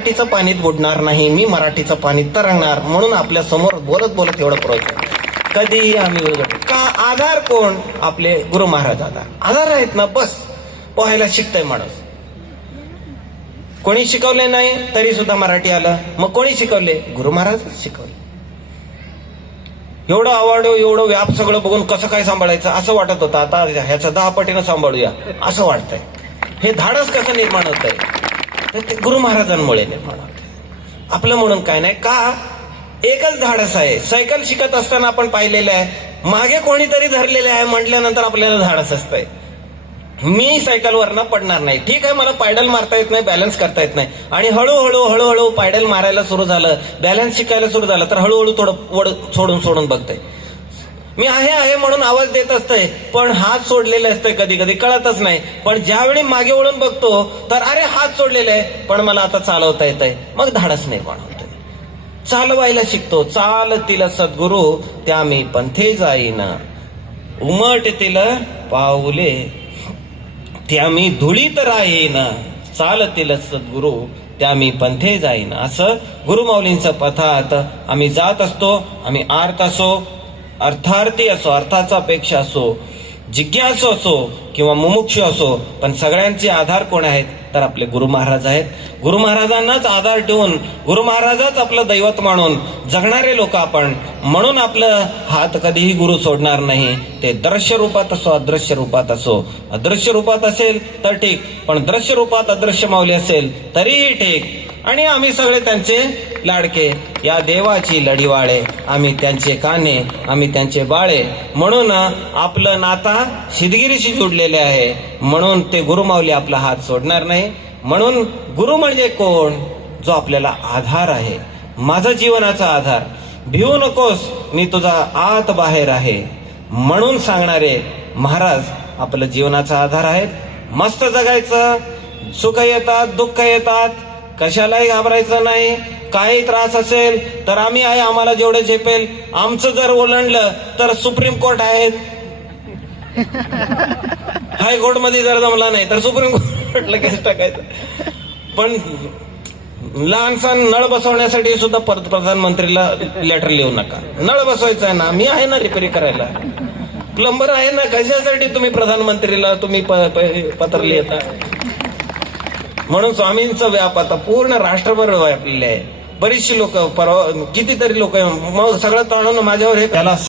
मराठीचं पाणीत बुडणार नाही, मी मराठीचं पाणी तरंगणार म्हणून आपल्या समोर बोलत बोलत एवढं प्रवचन. कधीही आम्ही उलगडतो का? आधार कोण? आपले गुरु महाराज आधार आहेत ना. बस पोहायला शिकतय माणूस. कोणी शिकवले नाही तरी सुद्धा मराठी आलं. मग कोणी शिकवले? गुरु महाराज शिकवले. एवढं आवड एवढं व्याप सगळं बघून कसं काय सांभाळायचं असं वाटत होतं. आता ह्याचं 10 पटीनं सांभाळूया असं वाटतंय. हे धाडस कसं निर्माण होत आहे? तर ते गुरु महाराजांमुळे निर्माण होत आहे. आपलं म्हणून काय नाही का? एकच धाडस आहे. सायकल शिकत असताना आपण पाहिलेलं आहे, मागे कोणीतरी धरलेले आहे म्हटल्यानंतर आपल्याला धाडस असतंय. मी सायकलवरनं पडणार नाही. ठीक आहे, मला पायडल मारता येत नाही, बॅलन्स करता येत नाही. आणि हळूहळू पायडल मारायला सुरू झालं, बॅलन्स शिकायला सुरू झालं तर हळूहळू थोडं सोडून बघतंय. मी आहे म्हणून आवाज देत असतंय, पण हात सोडलेले असते कधी कधी कळतच नाही. पण ज्यावेळी मागे वळून बघतो तर अरे हात सोडलेले आहे, पण मला आता चालवता येत आहे. मग धाडस निर्माण होतंय. चालवायला शिकतो. चालतील सद्गुरू त्या मी पंथे जाईन, उमटतील पाऊले त्या मी धुळीत राहीन. चालतील सद्गुरू त्या मी पंथे जाईन. असं गुरुमाऊलींचं पथात आम्ही जात असतो. आम्ही आर्त असो, अर्थार्थी असो, अर्थाचा अपेक्षा असो, जिज्ञासू असो किंवा मुमुक्षु असो, पण सगळ्यांचे आधार कोण आहेत? तर आपले गुरु महाराज आहेत. गुरु महाराजांनाच आधार ठेवून, गुरु महाराजाच आपलं दैवत मानून जगणारे लोक आपण. म्हणून आपलं हात कधीही गुरु सोडणार नाही. ते दृश्य रूपात असो, अदृश्य रूपात असो. अदृश्य रूपात असेल तर ठीक, पण दृश्य रूपात अदृश्य माऊली असेल तरीही ठीक. आणि आम्ही सगळे त्यांचे लाडके, या देवाची लढीवाळे, आम्ही त्यांचे कान्हे, आम्ही त्यांचे बाळे. म्हणून आपलं नाता शिदगिरीशी जोडलेले आहे. म्हणून ते गुरुमाऊली आपला हात सोडणार नाही. म्हणून गुरु म्हणजे कोण? जो आपल्याला आधार आहे, माझा जीवनाचा आधार. भिवू नकोस, मी तुझा आत बाहेर आहे म्हणून सांगणारे महाराज आपलं जीवनाचा आधार आहेत. मस्त जगायचं. सुख येतात, दुःख येतात, कशालाही घाबरायचं नाही. काही त्रास असेल तर आम्ही आहे, आम्हाला जेवढे झेपेल. आमचं जर ओलांडलं तर सुप्रीम कोर्ट आहेत. हायकोर्ट मध्ये जर जमला नाही तर सुप्रीम कोर्टला केस टाकायचं. पण लहानसा नळ बसवण्यासाठी सुद्धा प्रधानमंत्रीला लेटर लिहू नका. नळ बसवायचा आहे ना, मी आहे ना रिपेरी करायला. प्लंबर आहे ना, कशासाठी तुम्ही प्रधानमंत्रीला तुम्ही पत्र लिहिता? म्हणून स्वामींचा व्याप आता पूर्ण राष्ट्रभर व्यापलेले आहे. बरीचशी लोक, कितीतरी लोक, मग सगळं तळून माझ्यावर हे त्याला